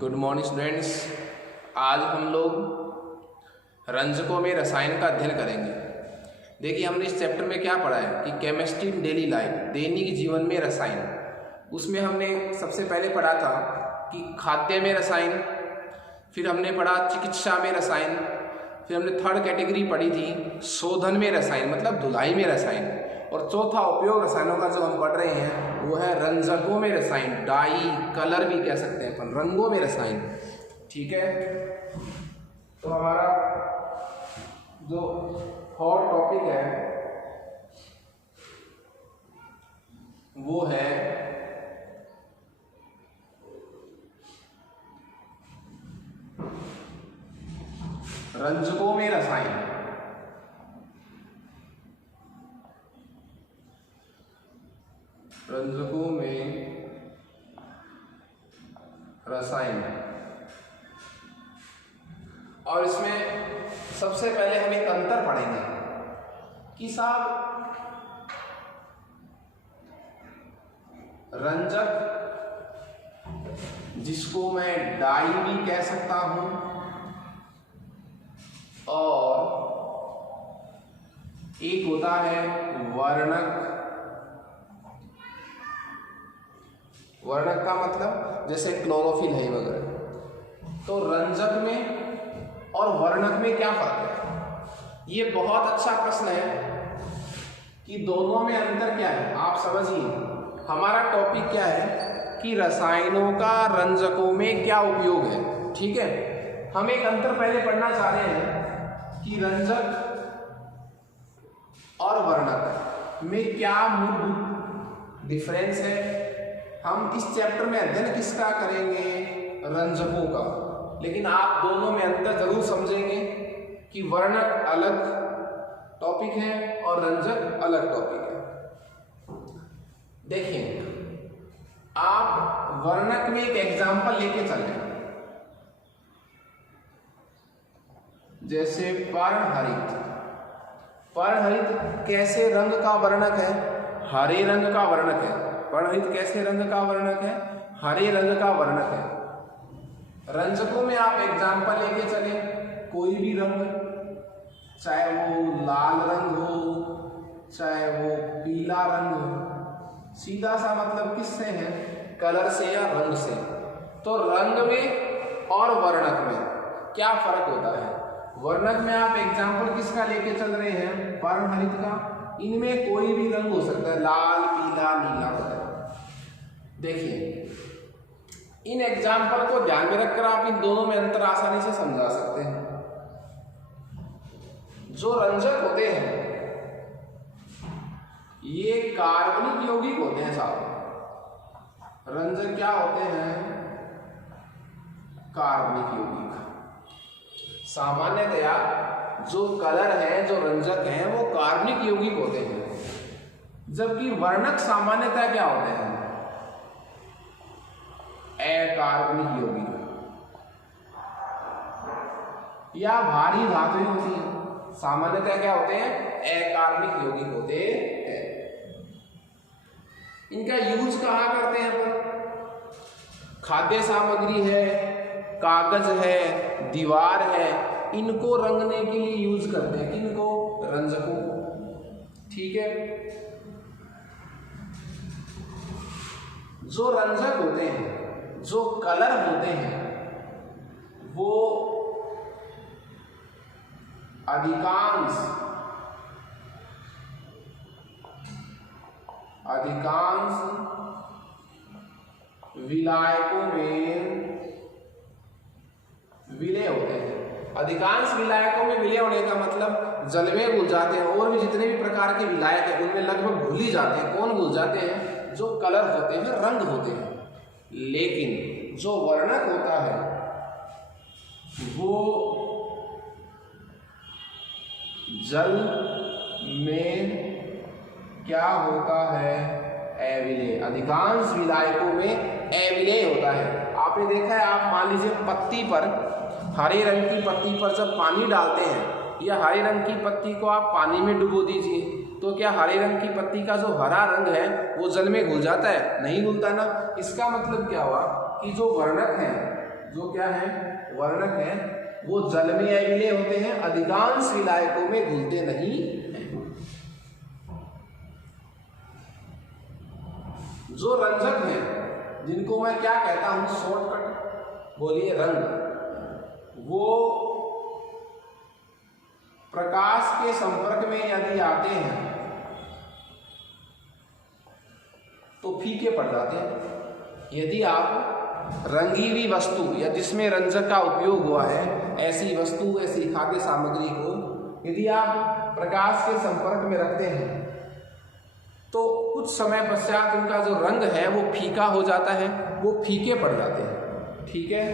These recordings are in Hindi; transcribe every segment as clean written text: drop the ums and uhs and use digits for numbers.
Good morning students. आज हम लोग रंजकों में रसायन का अध्ययन करेंगे। देखिए, हमने इस चैप्टर में क्या पढ़ा है कि केमिस्ट्री इन डेली लाइफ, दैनिक जीवन में रसायन। उसमें हमने सबसे पहले पढ़ा था कि खाद्य में रसायन, फिर हमने पढ़ा चिकित्सा में रसायन, फिर हमने थर्ड कैटेगरी पढ़ी थी शोधन में रसायन, मतलब धुलाई में रसायन, और चौथा उपयोग रसायनों का जो हम पढ़ रहे हैं वो है रंजकों में रसायन, डाई, कलर भी कह सकते हैं अपन, रंगों में रसायन। ठीक है, तो हमारा जो हॉट टॉपिक है वो है रंजकों में रसायन। रंजकों में रसायन, और इसमें सबसे पहले हम एक अंतर पढ़ेंगे कि साहब रंजक जिसको मैं डाई भी कह सकता हूं और एक होता है वर्णक। वर्णक का मतलब जैसे क्लोरोफिल है वगैरह। तो रंजक में और वर्णक में क्या फर्क है? ये बहुत अच्छा प्रश्न है कि दोनों में अंतर क्या है। आप समझिए, हमारा टॉपिक क्या है कि रसायनों का रंजकों में क्या उपयोग है। ठीक है, हम एक अंतर पहले पढ़ना चाह रहे हैं कि रंजक और वर्णक में क्या मूलभूत डिफरेंस है। हम इस चैप्टर में अध्ययन किसका करेंगे? रंजकों का। लेकिन आप दोनों में अंतर जरूर समझेंगे कि वर्णक अलग टॉपिक है और रंजक अलग टॉपिक है। देखिए, आप वर्णक में एक एग्जांपल लेके चलें, जैसे पर्णहरित। पर्णहरित कैसे रंग का वर्णक है? हरे रंग का वर्णक है। पर्णहरित कैसे रंग का वर्णक है? हरे रंग का वर्णक है। रंजकों में आप एग्जांपल लेके चले, कोई भी रंग, चाहे वो लाल रंग हो, चाहे वो पीला रंग हो, सीधा सा मतलब किससे है? कलर से या रंग से। तो रंग में और वर्णक में क्या फर्क होता है? वर्णक में आप एग्जांपल किसका लेके चल रहे हैं? पर्णहरित का। इनमें कोई भी रंग हो सकता है, लाल, पीला, नीला वगैरह। देखिए, इन एग्जाम्पल को ध्यान में रखकर आप इन दोनों में अंतर आसानी से समझा सकते हैं। जो रंजक होते हैं ये कार्बनिक यौगिक होते हैं साहब। रंजक क्या होते हैं? कार्बनिक यौगिक। सामान्यतया जो कलर है, जो रंजक हैं, वो कार्बनिक यौगिक होते हैं, जबकि वर्णक सामान्यतः क्या होते हैं? अकार्बनिक यौगिक या भारी धातुएं होती हैं। सामान्यतः क्या होते हैं? अकार्बनिक यौगिक होते हैं। इनका यूज कहाँ करते हैं अपन? खाद्य सामग्री है, कागज है, दीवार है, इनको रंगने के लिए यूज करते हैं। किनको? रंजकों। ठीक है, जो रंजक होते हैं, जो कलर होते हैं, वो अधिकांश विलायकों में विलय होते हैं। अधिकांश विलायकों में विलय होने का मतलब जल में घुल जाते हैं, और भी जितने भी प्रकार के विलायक हैं उनमें लगभग घुल ही जाते हैं। कौन घुल जाते हैं? जो कलर होते हैं, रंग होते हैं। लेकिन जो वर्णक होता है वो जल में क्या होता है? अविलय। अधिकांश विलायकों में अविलय होता है। आपने देखा है, आप मान लीजिए पत्ती पर, हरे रंग की पत्ती पर जब पानी डालते हैं या हरे रंग की पत्ती को आप पानी में डुबो दीजिए, तो क्या हरे रंग की पत्ती का जो हरा रंग है वो जल में घुल जाता है? नहीं घुलता ना। इसका मतलब क्या हुआ कि जो वर्णक हैं जो क्या है वर्णक है वो जल में अविलेय होते हैं, अधिकांश विलायकों में घुलते नहीं हैं। जो रंजक है जिनको मैं क्या कहता हूं शॉर्टकट बोलिए रंग, वो प्रकाश के संपर्क में यदि आते हैं तो फीके पड़ जाते हैं। यदि आप रंगीली वस्तु या जिसमें रंजक का उपयोग हुआ है ऐसी वस्तु, ऐसी खाद्य सामग्री को यदि आप प्रकाश के संपर्क में रखते हैं तो कुछ समय पश्चात उनका जो रंग है वो फीका हो जाता है, वो फीके पड़ जाते हैं। ठीक है।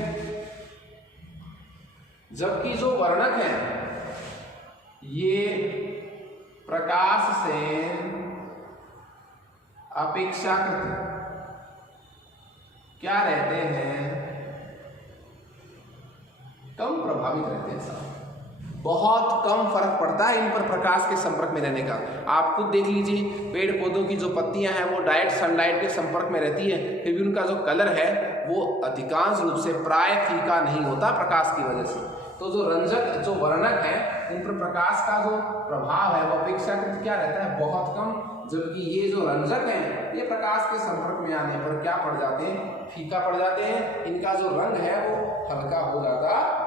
जबकि जो वर्णक है ये प्रकाश से अपेक्षाकृत क्या रहते हैं, कम प्रभावित रहते हैं साहब। बहुत कम फर्क पड़ता है इन पर प्रकाश के संपर्क में रहने का। आप खुद देख लीजिए, पेड़ पौधों की जो पत्तियां हैं वो डायरेक्ट सनलाइट के संपर्क में रहती है, फिर भी उनका जो कलर है वो अधिकांश रूप से प्राय फीका नहीं होता प्रकाश की वजह से। तो जो रंजक, जो वर्णक है, उन पर प्रकाश का जो प्रभाव है वो अपेक्षाकृत क्या रहता है, बहुत कम। जबकि ये जो रंजक हैं ये प्रकाश के संपर्क में आने पर क्या पड़ जाते हैं, फीका पड़ जाते हैं। इनका जो रंग है वो हल्का हो जाता है।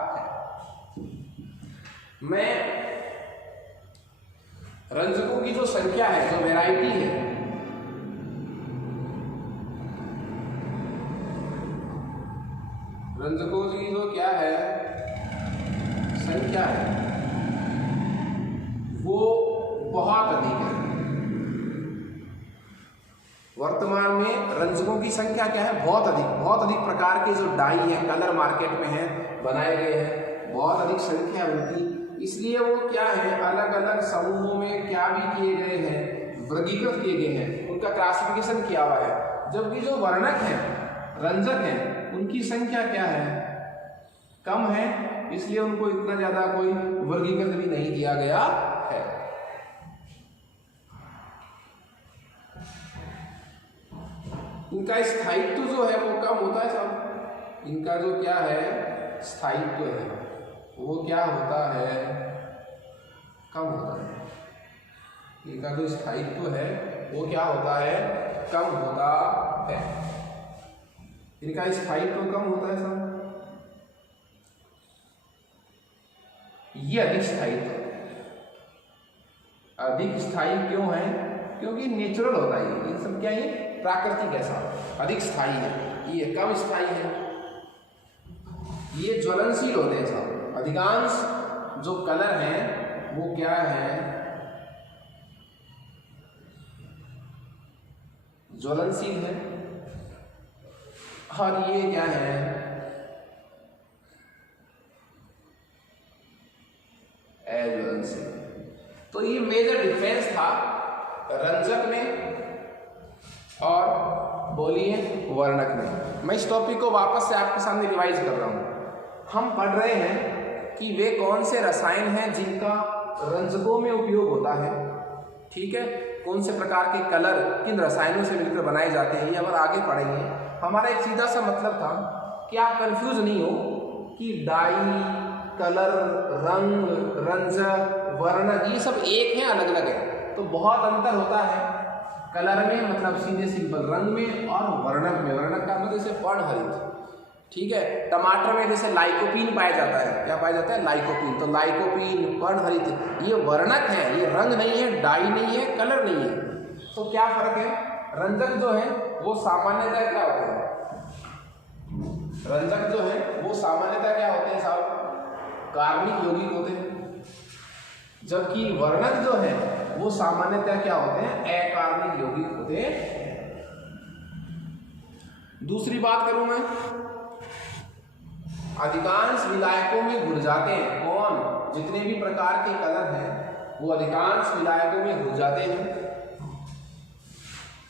मैं रंजकों की जो संख्या है, जो वैरायटी है, रंजकों की जो क्या है संख्या है वो बहुत अधिक है। वर्तमान में रंजकों की संख्या क्या है, बहुत अधिक प्रकार के जो डाई है, कलर मार्केट में है, बनाए गए हैं, बहुत अधिक संख्या है उनकी। इसलिए वो क्या है, अलग अलग समूहों में क्या भी किए गए हैं, वर्गीकृत किए गए हैं, उनका क्लासिफिकेशन किया हुआ है। जबकि जो वर्णक है, रंजक है, उनकी संख्या क्या है, कम है, इसलिए उनको इतना ज्यादा कोई वर्गीकृत भी नहीं किया गया है। इनका स्थायित्व जो है वो कम होता है साहब। इनका जो क्या है स्थायित्व है वो क्या होता है, कम होता है। इनका जो स्थायित्व है वो क्या होता है, कम होता है। इनका स्थायित्व कम होता है साहब। ये अधिक स्थायित्व, अधिक स्थायी क्यों है, क्योंकि नेचुरल होता है ये सब क्या है, प्राकृतिक है साहब, अधिक स्थायी है। ये कम स्थायी है, ये ज्वलनशील होते हैं साहब। अधिकांश जो कलर हैं वो क्या है, ज्वलनशील है, और ये क्या है, अज्वलनशील। तो ये मेजर डिफरेंस था रंजक में और बोलिए वर्णक में। मैं इस टॉपिक को वापस से आपके सामने रिवाइज कर रहा हूं। हम पढ़ रहे हैं कि वे कौन से रसायन हैं जिनका रंजकों में उपयोग होता है। ठीक है, कौन से प्रकार के कलर किन रसायनों से मिलकर बनाए जाते हैं, ये हम आगे पढ़ेंगे। हमारा एक सीधा सा मतलब था कि आप कंफ्यूज नहीं हो कि डाई, कलर, रंग, रंजक, वर्णक ये सब एक है, अलग अलग है। तो बहुत अंतर होता है कलर में, मतलब सीधे सिंपल रंग में, और वर्णक में। वर्णक का मतलब जैसे पर्णहरित। ठीक है, टमाटर में जैसे लाइकोपीन पाया जाता है, क्या पाया जाता है, लाइकोपीन। तो लाइकोपीन, पर्णहरित, ये वर्णक है, ये रंग नहीं है, डाई नहीं है, कलर नहीं है। तो क्या फर्क है, रंजक जो है वो सामान्यतः क्या होते हैं, रंजक जो है वो सामान्यतः क्या होते हैं साहब, कार्बनिक यौगिक होते हैं। जबकि वर्णक जो है वो सामान्यतः क्या होते हैं, अकार्बनिक यौगिक होते हैं। दूसरी बात करूं मैं, अधिकांश विलायकों में घुल जाते हैं। कौन, जितने भी प्रकार के कलर हैं वो अधिकांश विलायकों में घुल जाते हैं।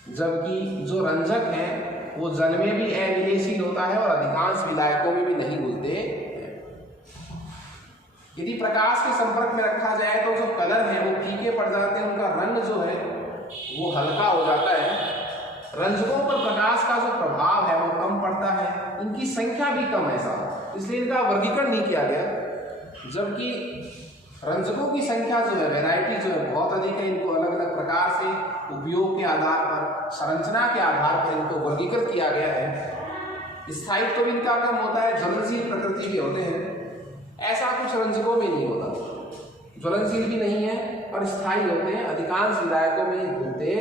जबकि जो रंजक हैं वो जल में भी अविलेयशील होता है और अधिकांश विलायकों में भी नहीं घुलते। यदि प्रकाश के संपर्क में रखा जाए तो जो कलर है वो फीके पड़ जाते हैं, उनका रंग जो है वो हल्का हो जाता है। रंजकों पर प्रकाश का जो प्रभाव है वो कम पड़ता है, इनकी संख्या भी कम है साहब, इसलिए इनका वर्गीकरण नहीं किया गया। जबकि रंजकों की संख्या जो है, वैरायटी जो है बहुत अधिक है, इनको अलग अलग प्रकार से उपयोग के आधार पर, संरचना के आधार पर इनको वर्गीकृत किया गया है। स्थायित्व तो इनका कम होता है, ज्वलनशील प्रकृति के होते हैं, ऐसा कुछ रंजकों में नहीं होता, ज्वलनशील भी नहीं है और स्थायी होते हैं, अधिकांश विधायकों में होते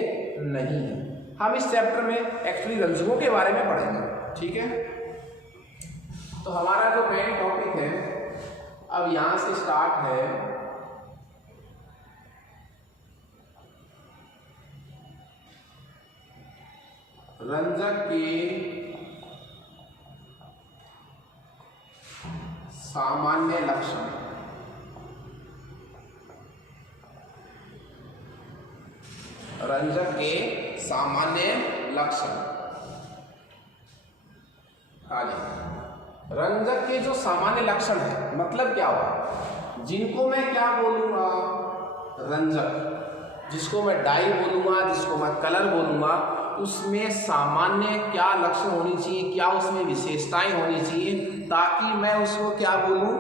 नहीं है। हम इस चैप्टर में एक्चुअली रंजकों के बारे में पढ़ेंगे, ठीक है। तो हमारा जो मेन टॉपिक है अब यहां से स्टार्ट है रंजक के सामान्य लक्षण। रंजक के सामान्य लक्षण। हाँ जी, रंजक के जो सामान्य लक्षण है मतलब क्या हुआ, जिनको मैं क्या बोलूंगा रंजक, जिसको मैं डाई बोलूंगा, जिसको मैं कलर बोलूंगा, उसमें सामान्य क्या लक्षण होनी चाहिए, क्या उसमें विशेषताएं होनी चाहिए, ताकि मैं उसको क्या बोलूं,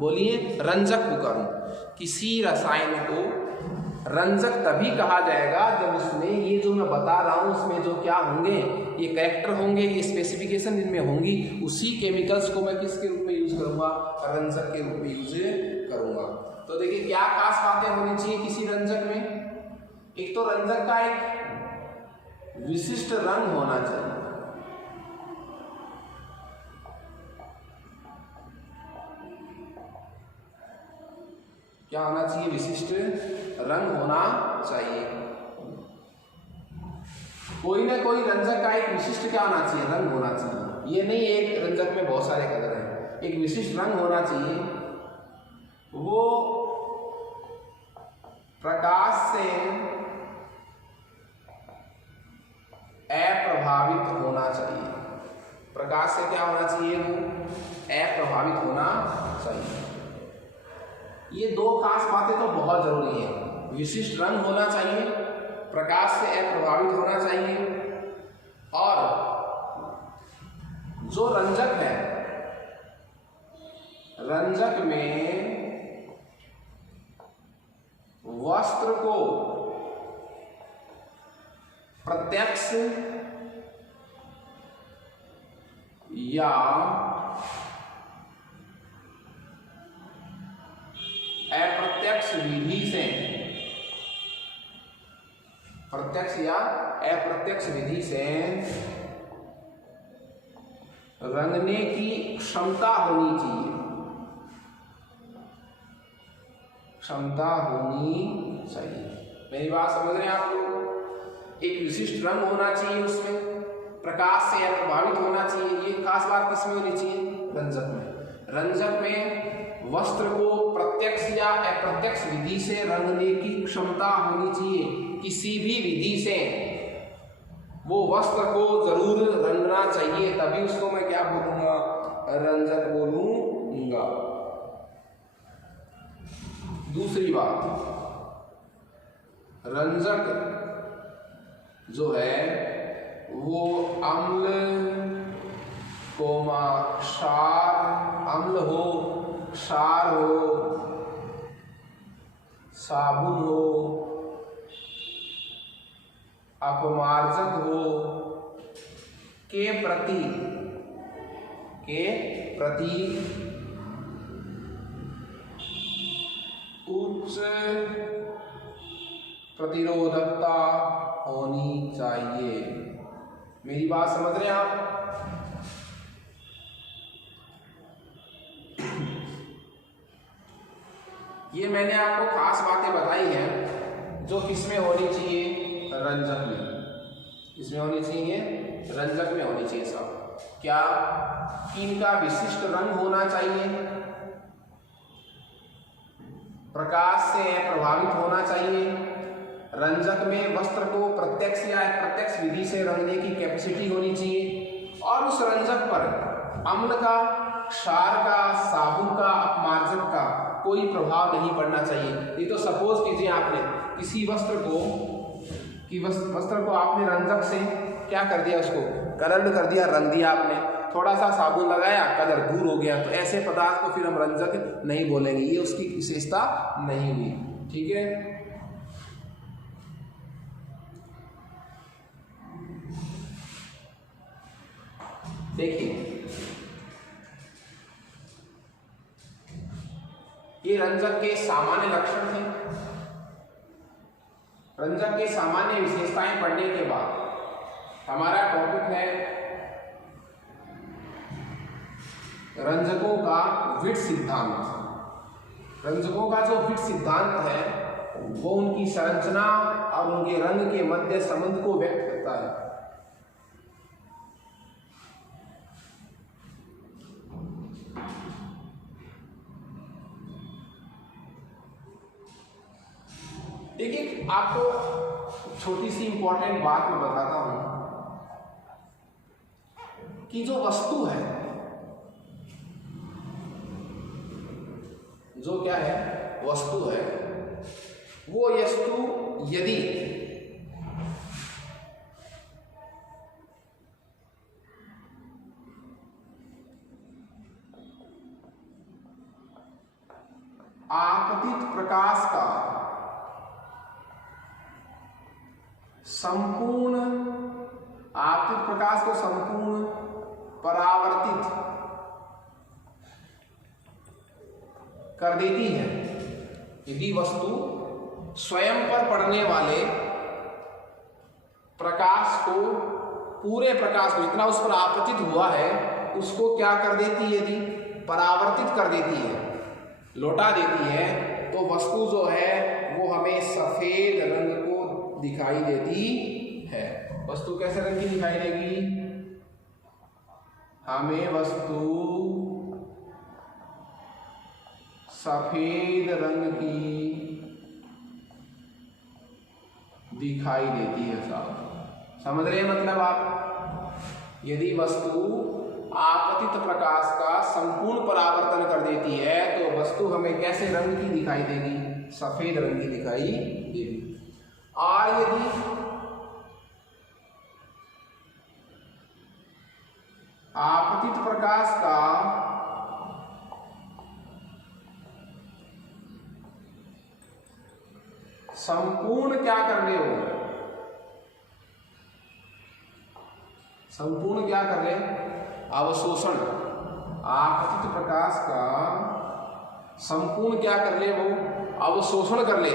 बोलिए रंजक को करूं। किसी रसायन को रंजक तभी कहा जाएगा जब उसमें ये जो मैं बता रहा हूं उसमें जो क्या होंगे, ये कैरेक्टर होंगे, ये स्पेसिफिकेशन जिनमें होंगी, उसी केमिकल्स को मैं किसके रूप में यूज करूंगा, रंजक के रूप में यूज करूंगा। तो देखिए क्या खास बातें होनी चाहिए किसी रंजक में। एक तो रंजक का एक विशिष्ट रंग होना चाहिए, क्या होना चाहिए, विशिष्ट रंग होना चाहिए। कोई ना कोई रंजक का एक विशिष्ट क्या होना चाहिए, रंग होना चाहिए। ये नहीं एक रंजक में बहुत सारे कलर हैं, एक विशिष्ट रंग होना चाहिए। वो प्रकाश से अप्रभावित होना चाहिए। प्रकाश से क्या होना चाहिए, वो अप्रभावित होना चाहिए। ये दो खास बातें तो बहुत जरूरी है, विशिष्ट रंग होना चाहिए, प्रकाश से अप्रभावित होना चाहिए, और जो रंजक है, रंजक में वस्त्र को प्रत्यक्ष या अप्रत्यक्ष विधि से, प्रत्यक्ष या अप्रत्यक्ष विधि से रंगने की क्षमता होनी चाहिए, क्षमता होनी चाहिए। मेरी बात समझ रहे हैं आप लोग। एक विशिष्ट रंग होना चाहिए, उसमें प्रकाश से अप्रभावित होना चाहिए। ये खास बात किसमें होनी चाहिए, रंजक में। रंजक में वस्त्र को प्रत्यक्ष या अप्रत्यक्ष विधि से रंगने की क्षमता होनी चाहिए। किसी भी विधि से वो वस्त्र को जरूर रंगना चाहिए, तभी उसको मैं क्या बोलूंगा, रंजक बोलूंगा। दूसरी बात, रंजक जो है वो अम्ल कोमा क्षार, अम्ल हो, क्षार हो, साबुन हो, अपमार्जक हो के प्रति उच्च प्रतिरोधकता होनी चाहिए। मेरी बात समझ रहे हैं आप। ये मैंने आपको खास बातें बताई हैं जो किसमें होनी चाहिए, रंजक में। इसमें होनी चाहिए, रंजक में होनी चाहिए सब। क्या, इनका विशिष्ट रंग होना चाहिए, प्रकाश से प्रभावित होना चाहिए, रंजक में वस्त्र को प्रत्यक्ष या अप्रत्यक्ष विधि से रंगने की कैपेसिटी होनी चाहिए, और उस रंजक पर अम्ल का, क्षार का, साबुन का, अपमार्जक का कोई प्रभाव नहीं पड़ना चाहिए। ये तो सपोज कीजिए आपने किसी वस्त्र को आपने रंजक से क्या कर दिया, उसको कलर्ड कर दिया, रंग दिया आपने। थोड़ा सा साबुन लगाया, कलर दूर हो गया, तो ऐसे पदार्थ को फिर हम रंजक नहीं बोलेंगे, ये उसकी विशेषता नहीं हुई। ठीक है, देखिए ये रंजक के सामान्य लक्षण थे। रंजक के सामान्य विशेषताएं पढ़ने के बाद हमारा टॉपिक है रंजकों का विट सिद्धांत। रंजकों का जो विट सिद्धांत है वो उनकी संरचना और उनके रंग के मध्य संबंध को व्यक्त करता है। देखिए, आपको छोटी सी इंपॉर्टेंट बात मैं बताता हूं कि जो वस्तु है, जो क्या है, वस्तु है, वो वस्तु यदि आपतित प्रकाश का संपूर्ण, आपतित प्रकाश को संपूर्ण परावर्तित कर देती है, यदि वस्तु स्वयं पर पड़ने वाले प्रकाश को, पूरे प्रकाश को जितना उस पर आपतित हुआ है उसको क्या कर देती है, यदि परावर्तित कर देती है, लौटा देती है, तो वस्तु जो है वो हमें सफेद रंग को दिखाई देती है। वस्तु कैसे रंग की दिखाई देगी, हमें वस्तु सफेद रंग की दिखाई देती है। साहब समझ रहे हैं मतलब आप, यदि वस्तु आपतित प्रकाश का संपूर्ण परावर्तन कर देती है तो वस्तु हमें कैसे रंग की दिखाई देगी, सफेद रंग की दिखाई देगी। और यदि आपतित प्रकाश का संपूर्ण क्या कर ले, हो संपूर्ण क्या कर ले, अवशोषण, आपतित प्रकाश का संपूर्ण क्या कर ले, वो अवशोषण कर ले,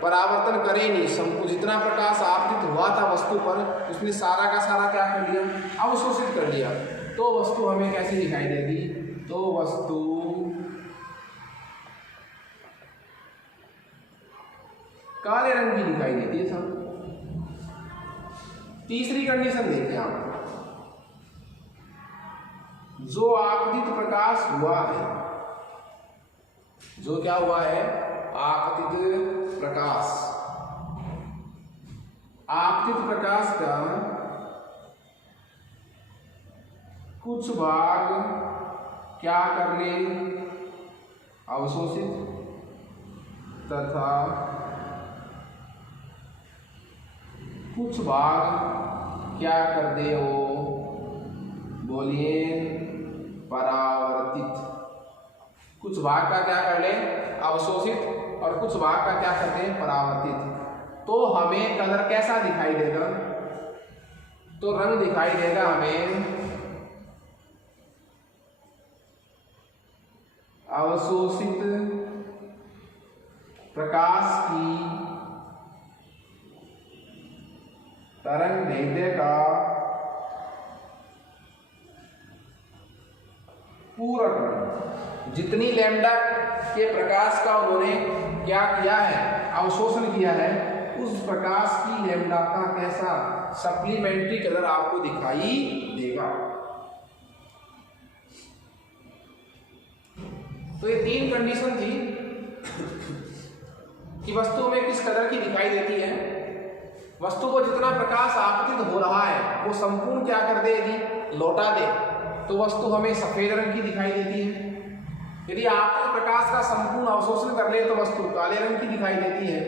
परावर्तन करे नहीं, संपूर्ण जितना प्रकाश आपतित हुआ था वस्तु पर उसने सारा का सारा क्या कर लिया, अवशोषित कर लिया, तो वस्तु हमें कैसी दिखाई देगी, तो वस्तु काले रंग की दिखाई देती है। सब तीसरी कंडीशन देखते हैं आप, जो आपतित प्रकाश हुआ है, जो क्या हुआ है, आपतित प्रकाश, आपतित प्रकाश का कुछ भाग क्या कर ले, अवशोषित तथा कुछ भाग क्या कर दे, वो बोलिए परावर्तित। कुछ भाग का क्या कर ले, अवशोषित, और कुछ भाग का क्या करते हैं, परावर्तित। तो हमें कलर कैसा दिखाई देगा, तो रंग दिखाई देगा हमें अवशोषित प्रकाश की तरंग दैर्ध्य का पूरक रंग। जितनी लैम्डा के प्रकाश का उन्होंने क्या किया है, अवशोषण किया है, उस प्रकाश की लैम्डा का कैसा सप्लीमेंट्री कलर आपको दिखाई देगा। तो ये तीन कंडीशन थी कि वस्तु में किस कलर की दिखाई देती है। वस्तु को जितना प्रकाश आपतित हो रहा है वो संपूर्ण क्या कर दे, यदि लौटा दे तो वस्तु हमें सफेद रंग की दिखाई देती है। यदि आपतित प्रकाश का संपूर्ण अवशोषण कर ले तो वस्तु काले रंग की दिखाई देती है।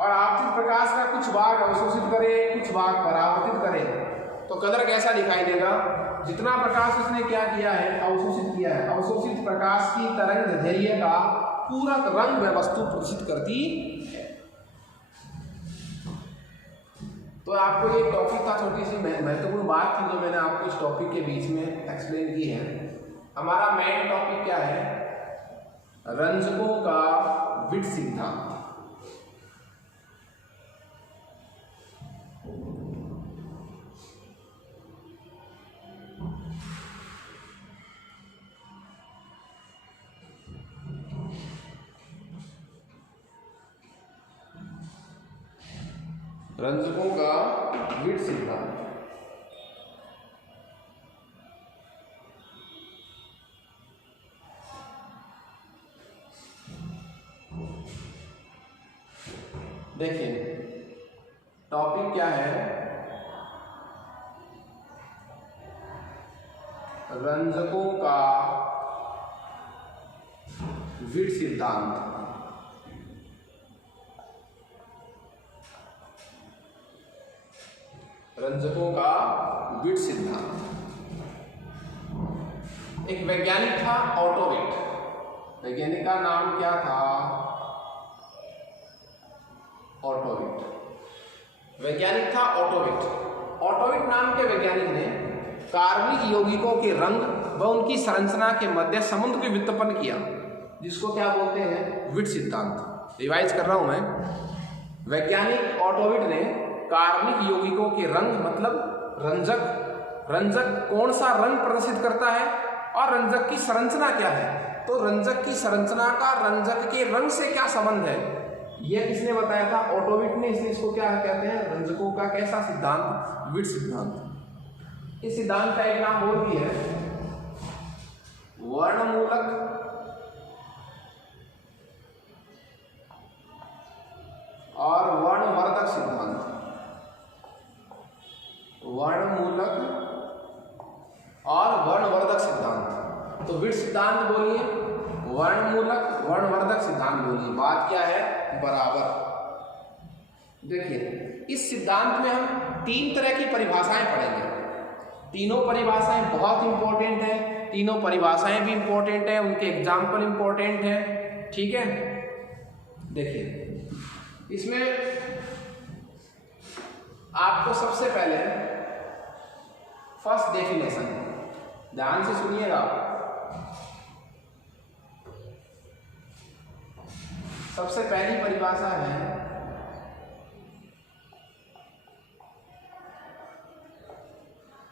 और आपतित प्रकाश का कुछ भाग अवशोषित करे, कुछ भाग परावर्तित करे, तो कलर कैसा दिखाई देगा? जितना प्रकाश उसने क्या किया है, अवशोषित किया है, अवशोषित प्रकाश की तरंग दैर्घ्य का पूरक रंग वह वस्तु प्रदर्शित करती है। तो आपको ये टॉपिक था, छोटी सी महत्वपूर्ण बात थी जो मैंने आपको इस टॉपिक के बीच में एक्सप्लेन की है। हमारा मेन टॉपिक क्या है? रंजकों का विट सिद्धांत। रंजकों का विट सिद्धांत। देखिए टॉपिक क्या है? रंजकों का विट सिद्धांत। रंजकों का विट सिद्धांत। एक वैज्ञानिक था ऑटो विट। वैज्ञानिक का नाम क्या था? ऑटो विट। वैज्ञानिक था ऑटो विट। ऑटो विट नाम के वैज्ञानिक ने कार्बनिक यौगिकों के रंग व उनकी संरचना के मध्य संबंध को व्युत्पन्न किया, जिसको क्या बोलते हैं? विट सिद्धांत। रिवाइज कर रहा हूं मैं। वैज्ञानिक ऑटो विट ने कार्बनिक यौगिकों के रंग मतलब रंजक कौन सा रंग प्रदर्शित करता है और रंजक की संरचना क्या है, तो रंजक की संरचना का रंजक के रंग से क्या संबंध है, यह किसने बताया था? ऑटो विट ने। इसलिए इसको क्या कहते हैं? रंजकों का कैसा सिद्धांत? विट सिद्धांत। इस सिद्धांत का एक नाम और भी है, वर्णमूलक और वर्णवर्धक सिद्धांत। वर्णमूलक और वर्णवर्धक सिद्धांत। तो विट सिद्धांत बोलिए, वर्णमूलक वर्णवर्धक सिद्धांत बोलिए। बात क्या है? बराबर। देखिए इस सिद्धांत में हम तीन तरह की परिभाषाएं पढ़ेंगे। तीनों परिभाषाएं बहुत इंपॉर्टेंट है। तीनों परिभाषाएं भी इंपॉर्टेंट है, उनके एग्जाम्पल इंपॉर्टेंट है। ठीक है, देखिए इसमें आपको सबसे पहले फर्स्ट डेफिनेशन, ध्यान से सुनिएगा। सबसे पहली परिभाषा है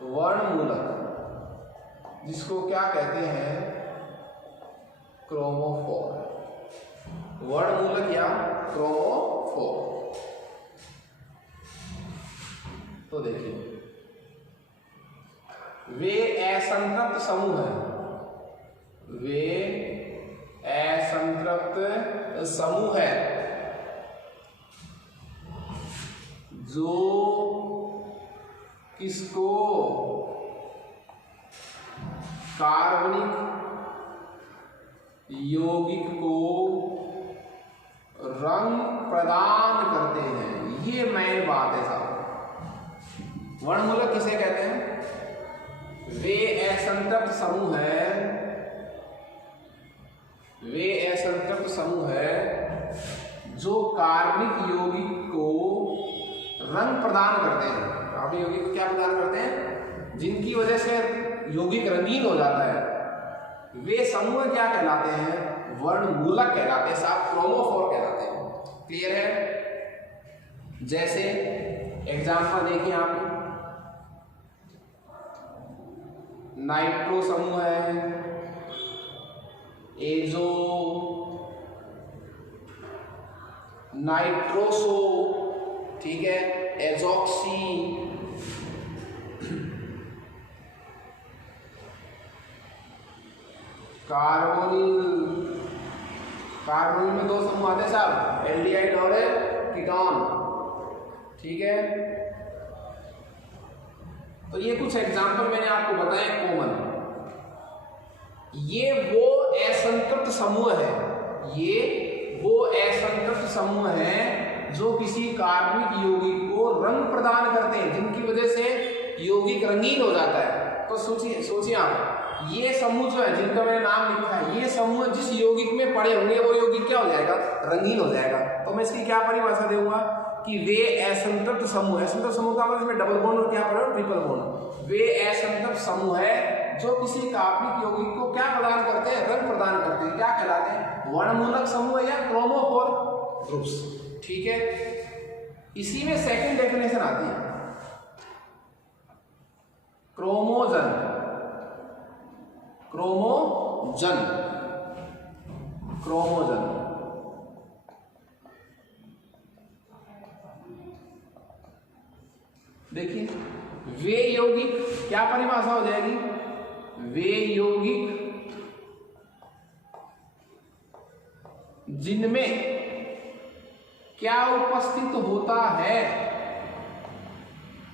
वर्णमूलक, जिसको क्या कहते हैं? क्रोमोफोर। वर्णमूलक या क्रोमोफोर। तो देखिए वे असंतृप्त समूह हैं, वे असंतृप्त समूह है जो किसको? कार्बनिक यौगिक को रंग प्रदान करते हैं। ये मेन बात है साहब। वर्णमूलक किसे कहते हैं? वे असंतृप्त समूह है, वे असंतृप्त समूह है जो कार्बनिक यौगिक को रंग प्रदान करते हैं। कार्बनिक यौगिक को क्या प्रदान करते हैं? जिनकी वजह से यौगिक रंगीन हो जाता है। वे समूह क्या कहलाते हैं? वर्णमूलक कहलाते हैं साहब, क्रोमोफोर कहलाते हैं। क्लियर है? जैसे एग्जाम्पल देखिए आप, नाइट्रो समूह है, एजो, नाइट्रोसो, ठीक है, एजॉक्सी, कार्बोनिल। कार्बोनिल में दो समूह आते हैं साहब, एल्डिहाइड और कीटोन। ठीक है, तो ये कुछ एग्जाम्पल मैंने आपको बताए कॉमन। ये वो असंतृप्त समूह है, ये वो असंतृप्त समूह है जो किसी कार्बनिक यौगिक को रंग प्रदान करते हैं, जिनकी वजह से यौगिक रंगीन हो जाता है। तो सोचिए आप, ये समूह जो है जिनका मैंने नाम लिखा है, ये समूह जिस यौगिक में पड़े होंगे वो यौगिक क्या हो जाएगा, रंगीन हो जाएगा। तो मैं इसकी क्या परिभाषा दूंगा कि वे असंतृप्त समूह, असंतृप्त समूह का मतलब इसमें डबल बॉन्ड और क्या पड़े, ट्रिपल बॉन्ड। वे असंतृप्त समूह है जो किसी कार्बनिक यौगिक को क्या प्रदान करते हैं, रंग प्रदान करते हैं। क्या कहलाते हैं, वर्णमूलक समूह या क्रोमोफोर ग्रुप्स। ठीक है, इसी में सेकंड डेफिनेशन आती है क्रोमोजन। क्रोमोजन, क्रोमोजन देखिए, वे यौगिक, क्या परिभाषा हो जाएगी, वे यौगिक जिनमें क्या उपस्थित होता है,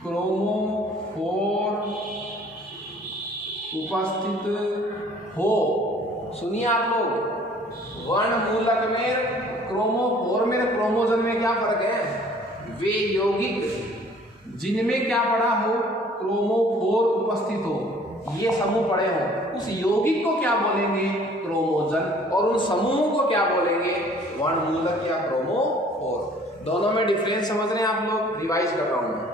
क्रोमोफोर उपस्थित हो। सुनिए आप लोग, वर्णमूलक में, क्रोमोफोर में, क्रोमोजन में क्या फर्क है। वे यौगिक जिनमें क्या पड़ा हो, क्रोमोफोर उपस्थित हो, ये समूह पड़े हो, उस यौगिक को क्या बोलेंगे, क्रोमोजन, और उन समूहों को क्या बोलेंगे, वर्णमूलक या क्रोमोफोर। दोनों में डिफरेंस समझ रहे हैं आप लोग, रिवाइज कर रहा हूं मैं।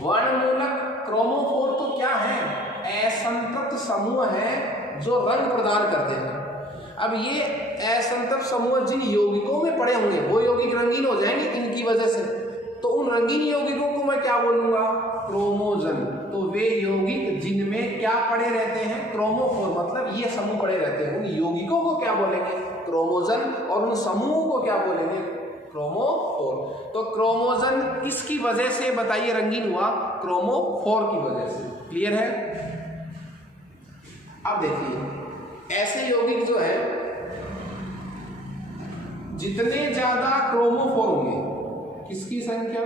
वर्णमूलक क्रोमोफोर तो क्या है, असंतृप्त समूह है जो रंग प्रदान करते हैं। अब ये असंतृप्त समूह जिन यौगिकों में पड़े होंगे वो यौगिक रंगीन हो जाएंगे इनकी वजह से, तो उन रंगीन यौगिकों को मैं क्या बोलूंगा, क्रोमोजन। तो वे यौगिक जिनमें क्या पड़े रहते हैं, क्रोमोफोर, मतलब ये समूह पड़े रहते हैं, उन यौगिकों को क्या बोलेंगे, क्रोमोजन, और उन समूहों को क्या बोलेंगे, क्रोमोफोर। तो क्रोमोजन किसकी वजह से बताइए रंगीन हुआ, क्रोमोफोर की वजह से। क्लियर है। अब देखिए, ऐसे यौगिक जो है जितने ज्यादा क्रोमोफोर होंगे, किसकी संख्या,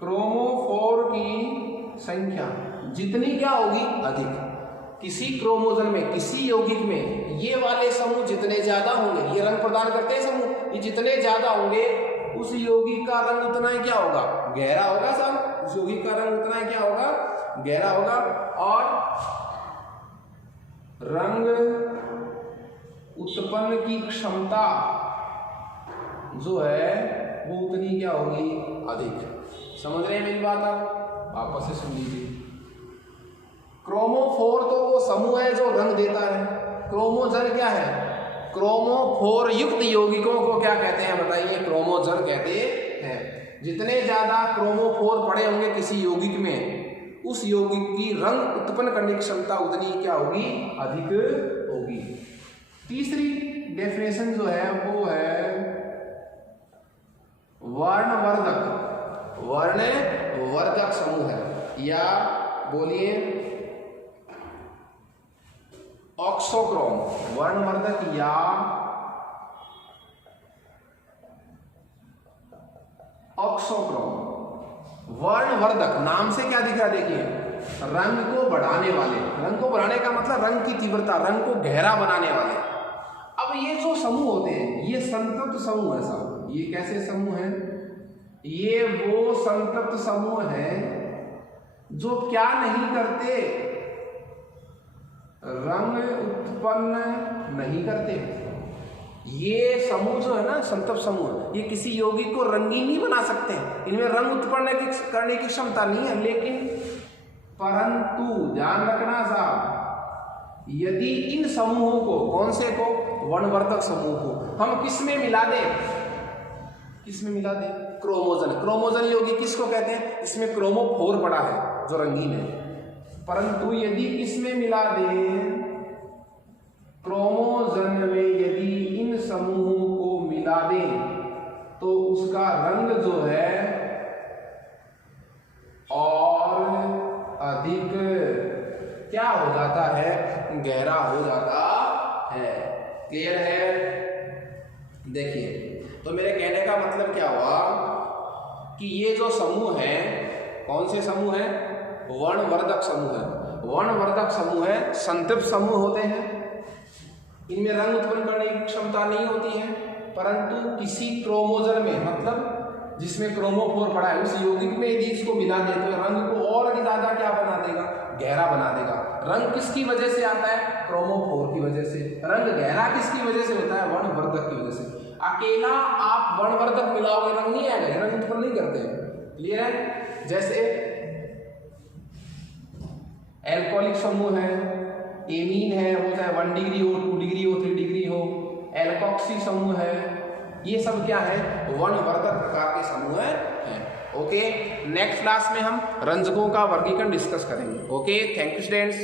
क्रोमोफोर की संख्या जितनी क्या होगी, अधिक। किसी क्रोमोजन में, किसी यौगिक में ये वाले समूह जितने ज्यादा होंगे, ये रंग प्रदान करते हैं समूह, ये जितने ज्यादा होंगे उस यौगिक का रंग उतना ही क्या होगा, गहरा होगा। सब उस यौगिक का रंग उतना ही क्या होगा, गहरा होगा, और रंग उत्पन्न की क्षमता जो है वो उतनी क्या होगी, अधिक। समझ रहे हैं मेरी बात, आप वापस से सुन लीजिए। क्रोमोफोर तो वो समूह है जो रंग देता है, क्रोमोजन क्या है, क्रोमोफोर युक्त यौगिकों को क्या कहते हैं बताइए, क्रोमोजन कहते हैं। जितने ज्यादा क्रोमोफोर पड़े होंगे किसी यौगिक में, उस यौगिक की रंग उत्पन्न करने की क्षमता उतनी क्या होगी, अधिक होगी। तीसरी डेफिनेशन जो है वो है वर्णवर्धक। वर्णवर्धक समूह है, या बोलिए ऑक्सोक्रोम, वर्णवर्धक या ऑक्सोक्रोम। वर्णवर्धक नाम से क्या दिख रहा है, देखिए, रंग को बढ़ाने वाले। रंग को बढ़ाने का मतलब रंग की तीव्रता, रंग को गहरा बनाने वाले। अब ये जो समूह होते हैं ये संतृप्त समूह है सब। ये कैसे समूह है, ये वो संतृप्त समूह है जो क्या नहीं करते, रंग उत्पन्न नहीं करते। ये समूह जो है ना, संतृप्त समूह, ये किसी यौगिक को रंगीन नहीं बना सकते, इनमें रंग उत्पन्न करने की क्षमता नहीं है। लेकिन परंतु ध्यान रखना साहब, यदि इन समूहों को, कौन से को, वर्णवर्धक समूह को हम किस में मिला दें, किस में मिला दें, क्रोमोजन। क्रोमोजन यौगिक किसको कहते हैं, इसमें क्रोमोफोर पड़ा है जो रंगीन है। परंतु यदि इसमें मिला दें, क्रोमोजन में यदि इन समूहों को मिला दें तो उसका रंग जो है और अधिक क्या हो जाता है, गहरा हो जाता है। क्लियर है। देखिए, तो मेरे कहने का मतलब क्या हुआ कि ये जो समूह है, कौन से समूह है, वर्णवर्धक समूह है। वर्णवर्धक समूह है, संतृप्त समूह होते हैं, इनमें रंग उत्पन्न करने की क्षमता नहीं होती है, परंतु किसी क्रोमोजोम में, मतलब जिसमें क्रोमोफोर पड़ा है, उस यौगिक में यदि इसको मिला दे तो रंग को और भी ज्यादा क्या बना देगा, गहरा बना देगा। रंग किसकी वजह से आता है, क्रोमोफोर की वजह से। रंग गहरा किसकी वजह से होता है, वर्णवर्धक की वजह से। अकेला आप वर्णवर्धक मिलाओगे रंग नहीं आएगा, रंग उत्पन्न नहीं करते। क्लियर है? जैसे एल्कोहलिक समूह है, एमीन है, वो चाहे 1 डिग्री हो, 2 डिग्री हो, 3 डिग्री हो, एल्कोक्सी समूह है, ये सब क्या है, वर्णवर्धक प्रकार के समूह हैं। ओके, नेक्स्ट क्लास में हम रंजकों का वर्गीकरण डिस्कस करेंगे। Okay, thank you students.